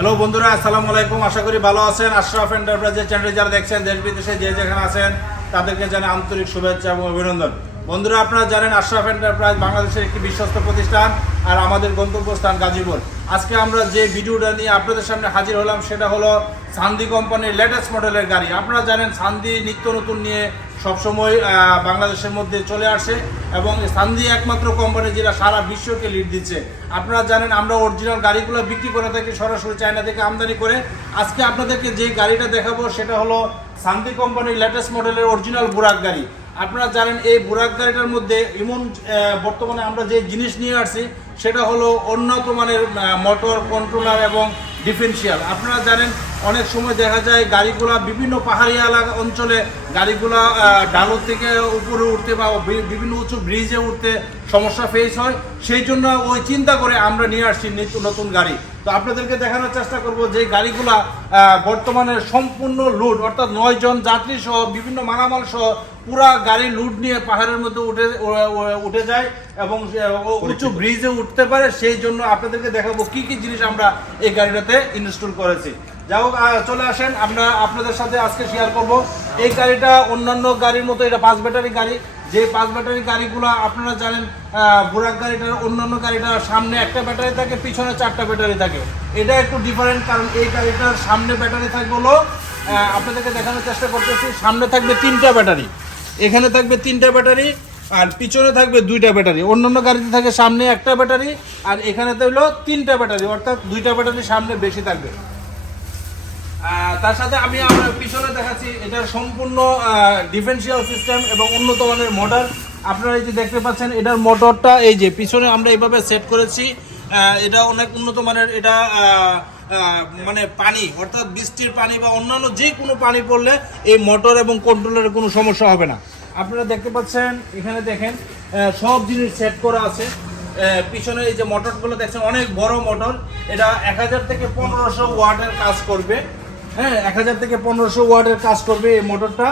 Hello বন্ধুরা, আসসালামু আলাইকুম। আশা করি ভালো আছেন। আশরাফ এন্টারপ্রাইজের চ্যানেলে যারা দেখছেন দেশ বিদেশে যে যেখানে আছেন তাদেরকে জানাই আন্তরিক শুভেচ্ছা এবং অভিনন্দন। বন্ধুরা, আপনারা জানেন আশরাফ এন্টারপ্রাইজ বাংলাদেশের একটি বিশ্বস্ত প্রতিষ্ঠান আর আমাদের গন্তব্যস্থান গাজীপুর। আজকে আমরা যে ভিডিওটা নিয়ে আপনাদের সামনে হাজির হলাম সেটা হলো সান্দি কোম্পানির লেটেস্ট মডেলের গাড়ি। আপনারা জানেন সান্দি নিত্য নতুন নিয়ে সবসময় বাংলাদেশের মধ্যে চলে আসে এবং সান্দি একমাত্র কোম্পানি যেটা সারা বিশ্বকে লিড দিচ্ছে। আপনারা জানেন আমরা অরিজিনাল গাড়িগুলো বিক্রি করে থাকি সরাসরি চায়না থেকে আমদানি করে। আজকে আপনাদেরকে যে গাড়িটা দেখাবো সেটা হলো সান্দি কোম্পানির লেটেস্ট মডেলের অরিজিনাল বুরাক গাড়ি। আপনারা জানেন এই বুরাক গাড়িটার মধ্যে এমন বর্তমানে আমরা যে জিনিস নিয়ে আসছি সেটা হলো উন্নত মানের মোটর কন্ট্রোলার এবং ডিফারেন্সিয়াল। আপনারা জানেন অনেক সময় দেখা যায় গাড়িগুলা বিভিন্ন পাহাড়ি এলাকা অঞ্চলে গাড়িগুলা ডালর থেকে উপরে উঠতে বা বিভিন্ন উঁচু ব্রিজে উঠতে সমস্যা ফেস হয়। সেই জন্য ওই চিন্তা করে আমরা নিয়ে আসছি নিত্য নতুন গাড়ি। তো আপনাদেরকে দেখানোর চেষ্টা করব যে গাড়িগুলা বর্তমানে সম্পূর্ণ লুট, অর্থাৎ 9 জন যাত্রী সহ বিভিন্ন মালামাল সহ পুরা গাড়ি লুট নিয়ে পাহাড়ের মধ্যে উঠে যায় এবং উঁচু ব্রিজে উঠতে পারে। সেই জন্য আপনাদেরকে দেখাবো কি কি জিনিস আমরা এই গাড়িটাতে ইনস্টল করেছি। যাই হোক, চলে আসেন আমরা আপনাদের সাথে আজকে শেয়ার করব এই গাড়িটা। অন্যান্য গাড়ির মতো এটা 5 ব্যাটারি গাড়ি। যে 5 ব্যাটারি গাড়িগুলো আপনারা জানেন বুরাক গাড়িটার অন্যান্য গাড়িটার সামনে একটা ব্যাটারি থাকে, পিছনে 4টা ব্যাটারি থাকে। এটা একটু ডিফারেন্ট, কারণ এই গাড়িটার সামনে ব্যাটারি থাকবে হলো আপনাদেরকে দেখানোর চেষ্টা করতেছি। সামনে থাকবে 3টা ব্যাটারি, এখানে থাকবে 3টা ব্যাটারি আর পিছনে থাকবে 2টা ব্যাটারি। অন্যান্য গাড়িতে থাকে সামনে একটা ব্যাটারি আর এখানে থাকলো 3টা ব্যাটারি, অর্থাৎ 2টা ব্যাটারি সামনে বেশি থাকবে। তার সাথে আমি আপনার পিছনে দেখাচ্ছি এটার সম্পূর্ণ ডিফারেন্সিয়াল সিস্টেম এবং উন্নত মানের মোটর। আপনারা এই যে দেখতে পাচ্ছেন এটার মোটরটা এই যে পিছনে আমরা এইভাবে সেট করেছি। এটা অনেক উন্নত মানের। এটা মানে পানি, অর্থাৎ বৃষ্টির পানি বা অন্যান্য যে কোনো পানি পড়লে এই মোটর এবং কন্ট্রোলের কোনো সমস্যা হবে না। আপনারা দেখতে পাচ্ছেন এখানে দেখেন সব জিনিস সেট করা আছে। পিছনে এই যে মোটরগুলো দেখছেন অনেক বড় মোটর। এটা 1000 থেকে 1500 ওয়াটের কাজ করবে। হ্যাঁ, 1000 থেকে 1500 ওয়াটের কাজ করবে এই মোটরটা।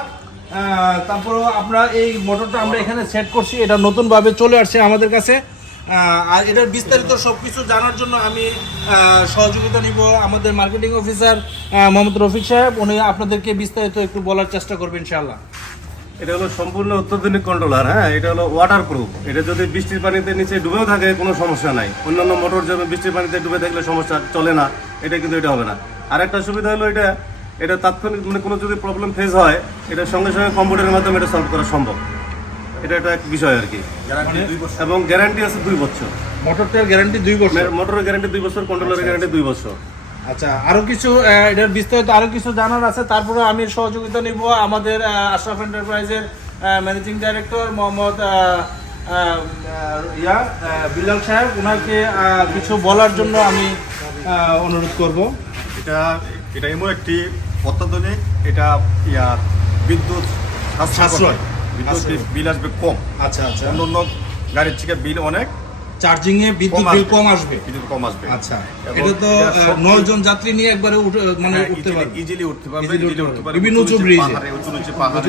তারপরে আমরা এই মোটরটা আমরা এখানে সেট করছি, এটা নতুনভাবে চলে আসছে আমাদের কাছে। আর এটার বিস্তারিত সব কিছু জানার জন্য আমি সহযোগিতা নিব আমাদের মার্কেটিং অফিসার মোহাম্মদ রফিক সাহেব। উনি আপনাদেরকে বিস্তারিত একটু বলার চেষ্টা করবেন ইনশাআল্লাহ। এটা হলো সম্পূর্ণ অত্যাধুনিক কন্ট্রোলার। হ্যাঁ, এটা হলো ওয়াটার প্রুফ। এটা যদি বৃষ্টির পানিতে নিচে ডুবেও থাকে কোনো সমস্যা নাই। অন্যান্য মোটর যেমন বৃষ্টির পানিতে ডুবে থাকলে সমস্যা চলে না, এটা কিন্তু এটা হবে না। আর একটা সুবিধা হলো এটা তাৎক্ষণিক মানে কোনো যদি প্রবলেম ফেস হয় এটা সঙ্গে সঙ্গে কম্পিউটারের মাধ্যমে এটা সলভ করা সম্ভব। এটা এক বিষয় আর কি। এবং গ্যারান্টি আছে 2 বছর। মোটরটার গ্যারান্টি 2 বছর, মোটরের গ্যারান্টি 2 বছর, কন্ট্রোলারের গ্যারান্টি 2 বছর। আচ্ছা, আরো কিছু এটার বিস্তারিত আরো কিছু জানার আছে। তারপরে আমি সহযোগিতা নিব আমাদের আশরাফ এন্টারপ্রাইজের ম্যানেজিং ডাইরেক্টর মোহাম্মদ বিল্লাল সাহেব। ওনাকে কিছু বলার জন্য আমি অনুরোধ করব। এটা এমন একটি অত্যাধুনিক, এটা বিদ্যুৎ সাশ্রয়, বিদ্যুৎ বিল আসবে কম। আচ্ছা আচ্ছা, অন্য গাড়ির থেকে বিল অনেক, চার্জিং এ বিদ্যুৎ বিল কম আসবে। আচ্ছা, এটা তো 9 জন যাত্রী নিয়ে একবারে উঠতে পারবে, ইজিলি উঠতে পারবে, বিভিন্ন উঁচু ব্রিজে, উঁচু পাহাড়ে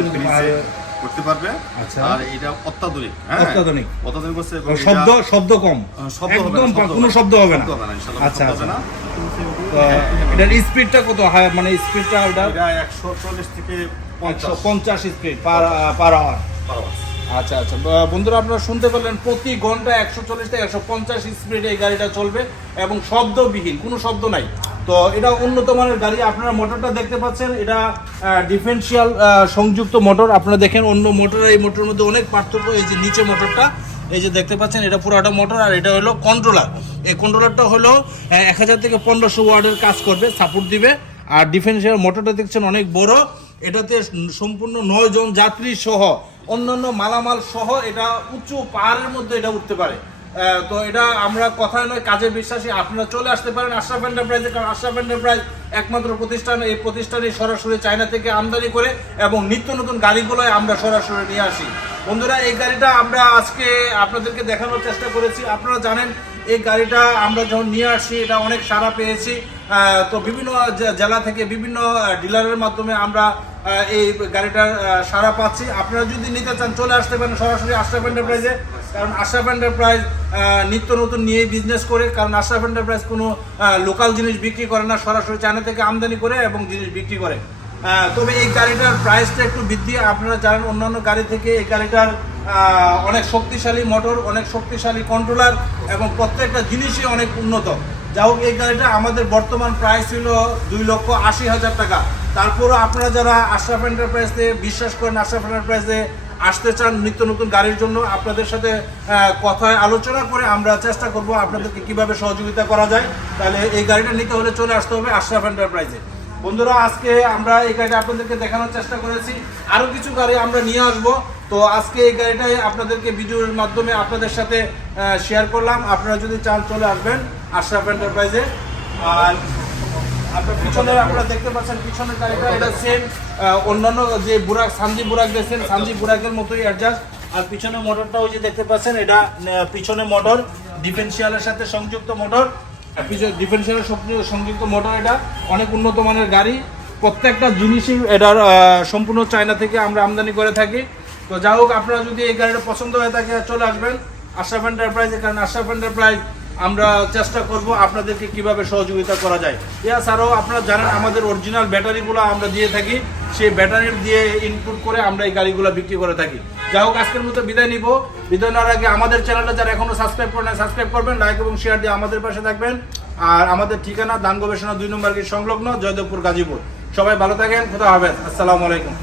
উঠতে পারবে। আচ্ছা, আর এটা অত্যাধুনিক, অত্যাধুনিক হচ্ছে শব্দ কম, একদম কোনো শব্দ হবে না। আচ্ছা আচ্ছা, এটার স্পিডটা কত? মানে স্পিডটা ওটা 140 থেকে 150 স্পিড পার আওয়ার। আচ্ছা আচ্ছা, বন্ধুরা আপনারা শুনতে পেলেন, প্রতি ঘন্টায় 140 থেকে 150 স্পিডে এই গাড়িটা চলবে এবং শব্দবিহীন, কোনো শব্দ নাই। তো এটা উন্নত মানের গাড়ি। আপনারা মোটরটা দেখতে পাচ্ছেন, এটা ডিফারেন্সিয়াল সংযুক্ত মোটর। আপনারা দেখেন অন্য মোটর এই মোটরের মধ্যে অনেক পার্থক্য। এই যে নিচে মোটরটা এই যে দেখতে পাচ্ছেন, এটা পুরোটা মোটর আর এটা হলো কন্ট্রোলার। এই কন্ট্রোলারটা হলো 1000 থেকে 1500 ওয়াটের কাজ করবে, সাপোর্ট দিবে। আর ডিফারেন্সিয়াল মোটরটা দেখছেন অনেক বড়। এটাতে সম্পূর্ণ 9 জন যাত্রী সহ অন্যান্য মালামাল সহ এটা উঁচু পাহাড়ের মধ্যে এটা উঠতে পারে। তো এটা আমরা কথায় নয় কাজে বিশ্বাসী। আপনারা চলে আসতে পারেন আশরাফ এন্টারপ্রাইজে, কারণ আশরাফ এন্টারপ্রাইজ একমাত্র প্রতিষ্ঠান, এই প্রতিষ্ঠানে সরাসরি চায়না থেকে আমদানি করে এবং নিত্য নতুন গাড়িগুলোই আমরা সরাসরি নিয়ে আসি। বন্ধুরা, এই গাড়িটা আমরা আজকে আপনাদেরকে দেখানোর চেষ্টা করেছি। আপনারা জানেন এই গাড়িটা আমরা যখন নিয়ে আসছি এটা অনেক সাড়া পেয়েছি। তো বিভিন্ন জেলা থেকে বিভিন্ন ডিলারের মাধ্যমে আমরা এই গাড়িটার সাড়া পাচ্ছি। আপনারা যদি নিতে চান চলে আসতে পারেন সরাসরি আশরাফ এন্টারপ্রাইজে। কারণ আশরাফ এন্টারপ্রাইজ নিত্য নতুন নিয়ে বিজনেস করে, কারণ আশরাফ এন্টারপ্রাইজ কোনো লোকাল জিনিস বিক্রি করে না, সরাসরি চায়না থেকে আমদানি করে এবং জিনিস বিক্রি করে। তবে এই গাড়িটার প্রাইসটা একটু বৃদ্ধি, আপনারা জানেন অন্যান্য গাড়ি থেকে এই গাড়িটার অনেক শক্তিশালী মোটর, অনেক শক্তিশালী কন্ট্রোলার এবং প্রত্যেকটা জিনিসই অনেক উন্নত। যা হোক, এই গাড়িটা আমাদের বর্তমান প্রাইস ছিল 2,80,000 টাকা। তারপরও আপনারা যারা আশরাফ এন্টারপ্রাইজে বিশ্বাস করেন, আশরাফ এন্টারপ্রাইজে আসতে চান নিত্য নতুন গাড়ির জন্য, আপনাদের সাথে কথায় আলোচনা করে আমরা চেষ্টা করব আপনাদেরকে কিভাবে সহযোগিতা করা যায়। তাহলে এই গাড়িটা নিতে হলে চলে আসতে হবে আশরাফ এন্টারপ্রাইজে। বন্ধুরা, আজকে আমরা এই গাড়িটা আপনাদেরকে দেখানোর চেষ্টা করেছি, আরও কিছু গাড়ি আমরা নিয়ে আসবো। তো আজকে এই গাড়িটাই আপনাদেরকে ভিডিওর মাধ্যমে আপনাদের সাথে শেয়ার করলাম। আপনারা যদি চান চলে আসবেন আশরাফ এন্টারপ্রাইজে। আর আপনার পিছনে আপনারা দেখতে পাচ্ছেন পিছনের গাড়িটা, এটা সেম অন্যান্য যে বুরাক সানজি বুরাক দেখছেন, সানজি বুরাকের মতোই অ্যাডজাস্ট। আর পিছনে মোটরটা ওই যে দেখতে পাচ্ছেন, এটা পিছনে মোটর ডিফেন্সিয়ালের সাথে সংযুক্ত মোটর, ডিফেন্সিয়ালের সংযুক্ত মোটর। এটা অনেক উন্নত মানের গাড়ি, প্রত্যেকটা জিনিসই এটার সম্পূর্ণ চায়না থেকে আমরা আমদানি করে থাকি। তো যা হোক, আপনারা যদি এই গাড়িটা পছন্দ হয়ে থাকে চলে আসবেন আশরাফ এন্টারপ্রাইজে, কারণ আশরাফ এন্টারপ্রাইজ আমরা চেষ্টা করব আপনাদেরকে কিভাবে সহযোগিতা করা যায়। এছাড়াও আপনারা জানেন আমাদের অরিজিনাল ব্যাটারিগুলো আমরা দিয়ে থাকি, সেই ব্যাটারি দিয়ে ইনপুট করে আমরা এই গাড়িগুলো বিক্রি করে থাকি। যাই হোক, আজকের মতো বিদায় নিব। বিদায় নেওয়ার আগে আমাদের চ্যানেলটা যারা এখনো সাবস্ক্রাইব করেন সাবস্ক্রাইব করবেন, লাইক এবং শেয়ার দিয়ে আমাদের পাশে থাকবেন। আর আমাদের ঠিকানা দান গবেষণা 2 নম্বর গেট সংলগ্ন, জয়দেবপুর, গাজীপুর। সবাই ভালো থাকেন, খোদা হাফেজ, আসসালামু আলাইকুম।